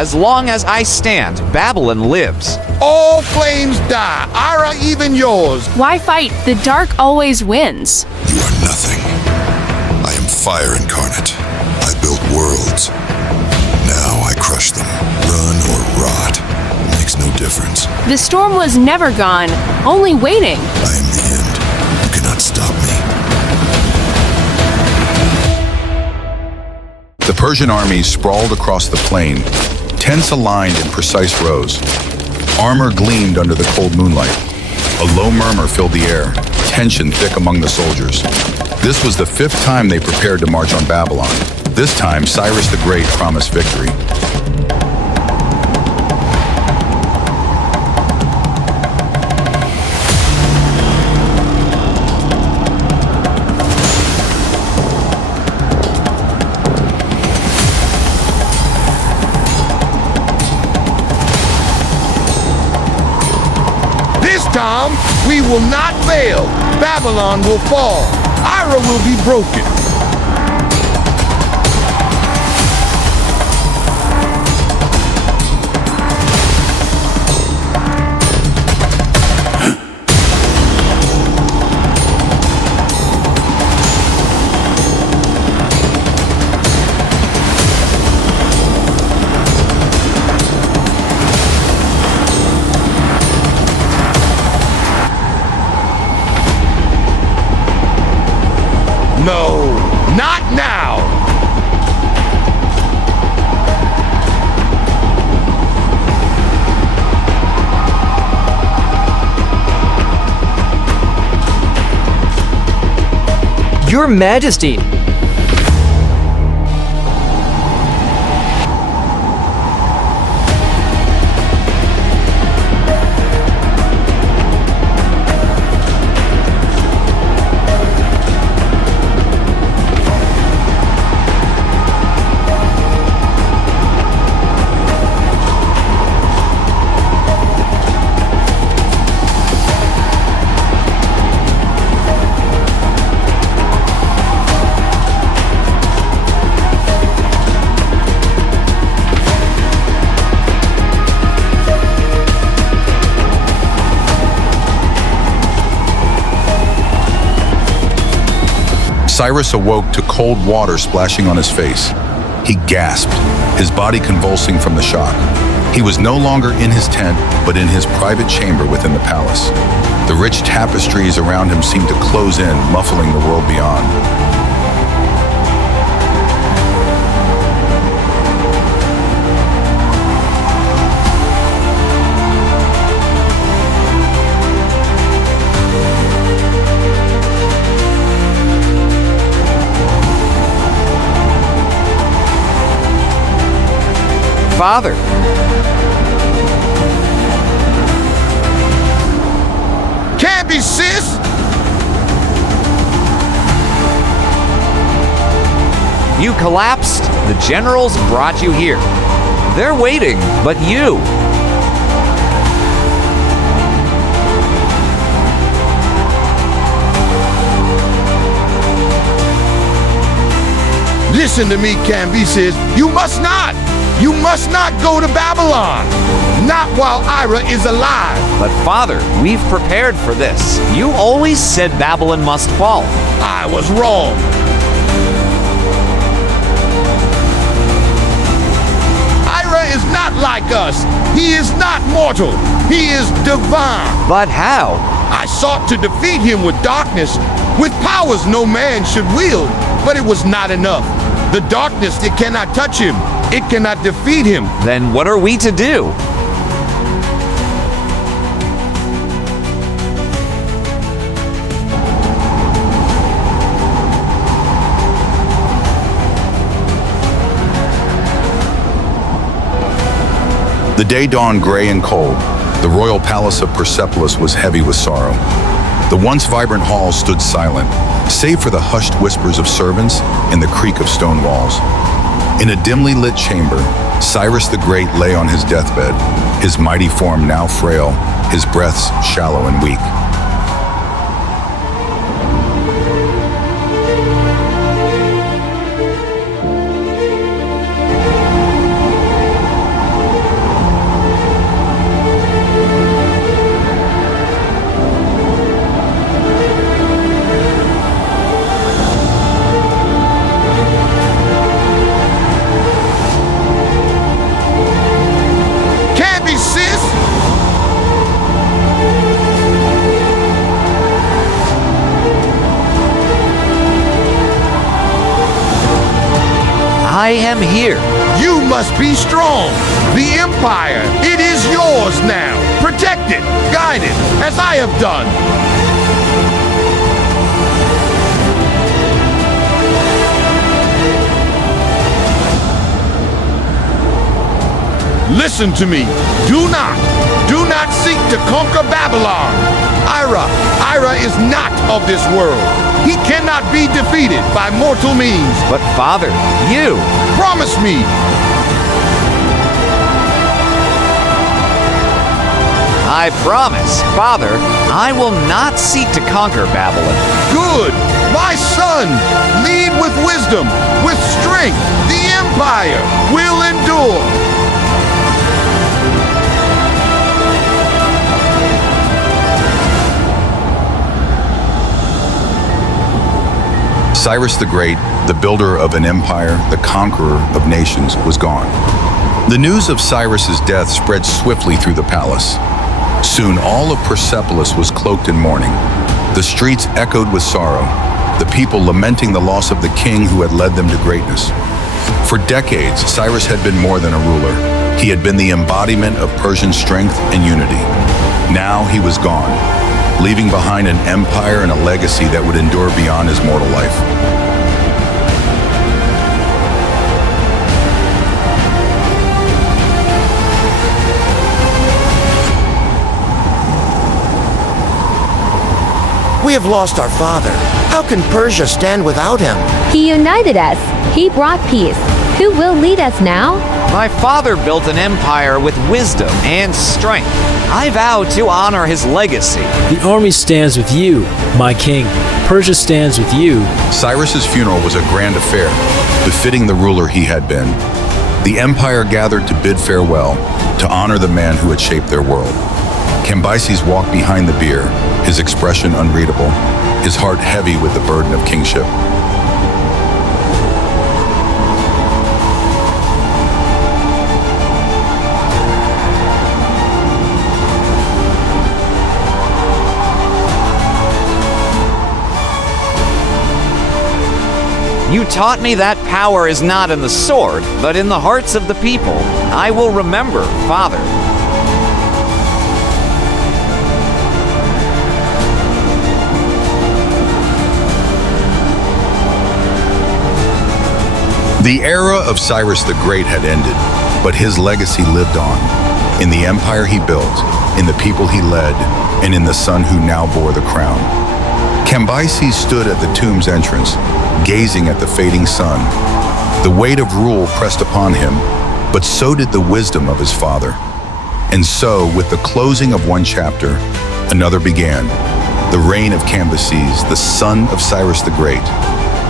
As long as I stand, Babylon lives. All flames die. Ira, even yours. Why fight? The dark always wins. You are nothing. I am fire incarnate. I built worlds. Now I crush them. Run or rot. Makes no difference. The storm was never gone, only waiting. I am the end. You cannot stop me. The Persian armies sprawled across the plain, tents aligned in precise rows. Armor gleamed under the cold moonlight. A low murmur filled the air, tension thick among the soldiers. This was the 5th time they prepared to march on Babylon. This time, Cyrus the Great promised victory. This time, we will not fail. Babylon will fall. Ira will be broken. No, not now! Your Majesty! Cyrus awoke to cold water splashing on his face. He gasped, his body convulsing from the shock. He was no longer in his tent, but in his private chamber within the palace. The rich tapestries around him seemed to close in, muffling the world beyond. Father, Can't be, sis! you collapsed. The generals brought you here. They're waiting, but you. Listen to me, Cambyses. You must not! You must not go to Babylon! Not while Ira is alive! But Father, we've prepared for this. You always said Babylon must fall. I was wrong. Ira is not like us. He is not mortal. He is divine. But how? I sought to defeat him with darkness, with powers no man should wield, but it was not enough. The darkness, it cannot touch him. It cannot defeat him. Then what are we to do? The day dawned gray and cold. The royal palace of Persepolis was heavy with sorrow. The once vibrant halls stood silent, save for the hushed whispers of servants and the creak of stone walls. In a dimly lit chamber, Cyrus the Great lay on his deathbed, his mighty form now frail, his breaths shallow and weak. I am here. You must be strong. The empire, it is yours now. Protect it, guide it, as I have done. Listen to me. Do not seek to conquer Babylon. Ira is not of this world. He cannot be defeated by mortal means. But Father, you. Promise me. I promise, Father, I will not seek to conquer Babylon. Good. My son, lead with wisdom, with strength. The empire will endure. Cyrus the Great, the builder of an empire, the conqueror of nations, was gone. The news of Cyrus's death spread swiftly through the palace. Soon all of Persepolis was cloaked in mourning. The streets echoed with sorrow, the people lamenting the loss of the king who had led them to greatness. For decades, Cyrus had been more than a ruler. He had been the embodiment of Persian strength and unity. Now he was gone, leaving behind an empire and a legacy that would endure beyond his mortal life. We have lost our father. How can Persia stand without him? He united us. He brought peace. Who will lead us now? My father built an empire with wisdom and strength. I vow to honor his legacy. The army stands with you, my king. Persia stands with you. Cyrus's funeral was a grand affair, befitting the ruler he had been. The empire gathered to bid farewell, to honor the man who had shaped their world. Cambyses walked behind the bier, his expression unreadable, his heart heavy with the burden of kingship. You taught me that power is not in the sword, but in the hearts of the people. I will remember, Father. The era of Cyrus the Great had ended, but his legacy lived on. In the empire he built, in the people he led, and in the son who now bore the crown. Cambyses stood at the tomb's entrance, gazing at the fading sun. The weight of rule pressed upon him, but so did the wisdom of his father. And so, with the closing of one chapter, another began, the reign of Cambyses, the son of Cyrus the Great.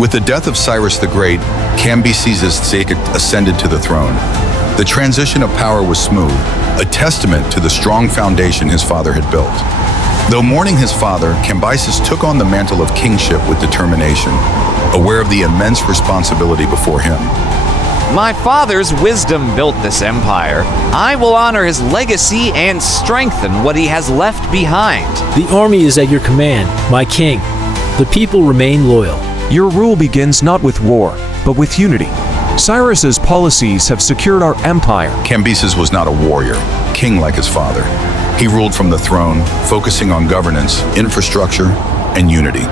With the death of Cyrus the Great, Cambyses II ascended to the throne. The transition of power was smooth, a testament to the strong foundation his father had built. Though mourning his father, Cambyses took on the mantle of kingship with determination, aware of the immense responsibility before him. My father's wisdom built this empire. I will honor his legacy and strengthen what he has left behind. The army is at your command, my king. The people remain loyal. Your rule begins not with war, but with unity. Cyrus's policies have secured our empire. Cambyses was not a warrior, king like his father. He ruled from the throne, focusing on governance, infrastructure, and unity.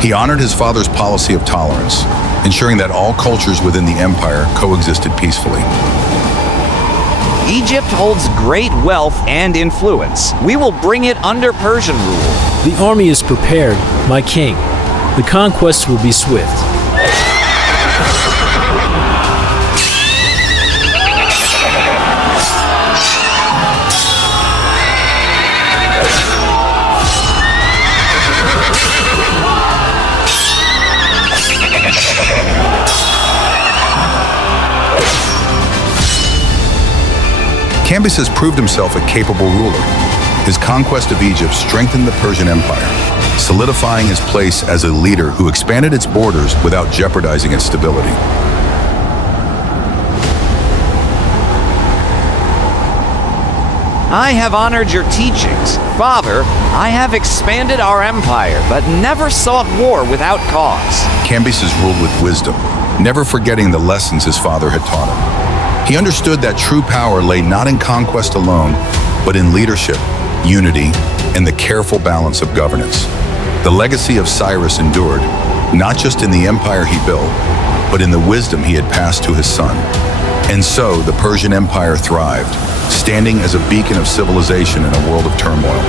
He honored his father's policy of tolerance, ensuring that all cultures within the empire coexisted peacefully. Egypt holds great wealth and influence. We will bring it under Persian rule. The army is prepared, my king. The conquest will be swift. Cambyses proved himself a capable ruler. His conquest of Egypt strengthened the Persian Empire, solidifying his place as a leader who expanded its borders without jeopardizing its stability. I have honored your teachings. Father, I have expanded our empire, but never sought war without cause. Cambyses ruled with wisdom, never forgetting the lessons his father had taught him. He understood that true power lay not in conquest alone, but in leadership, unity, and the careful balance of governance. The legacy of Cyrus endured, not just in the empire he built, but in the wisdom he had passed to his son. And so the Persian Empire thrived, standing as a beacon of civilization in a world of turmoil.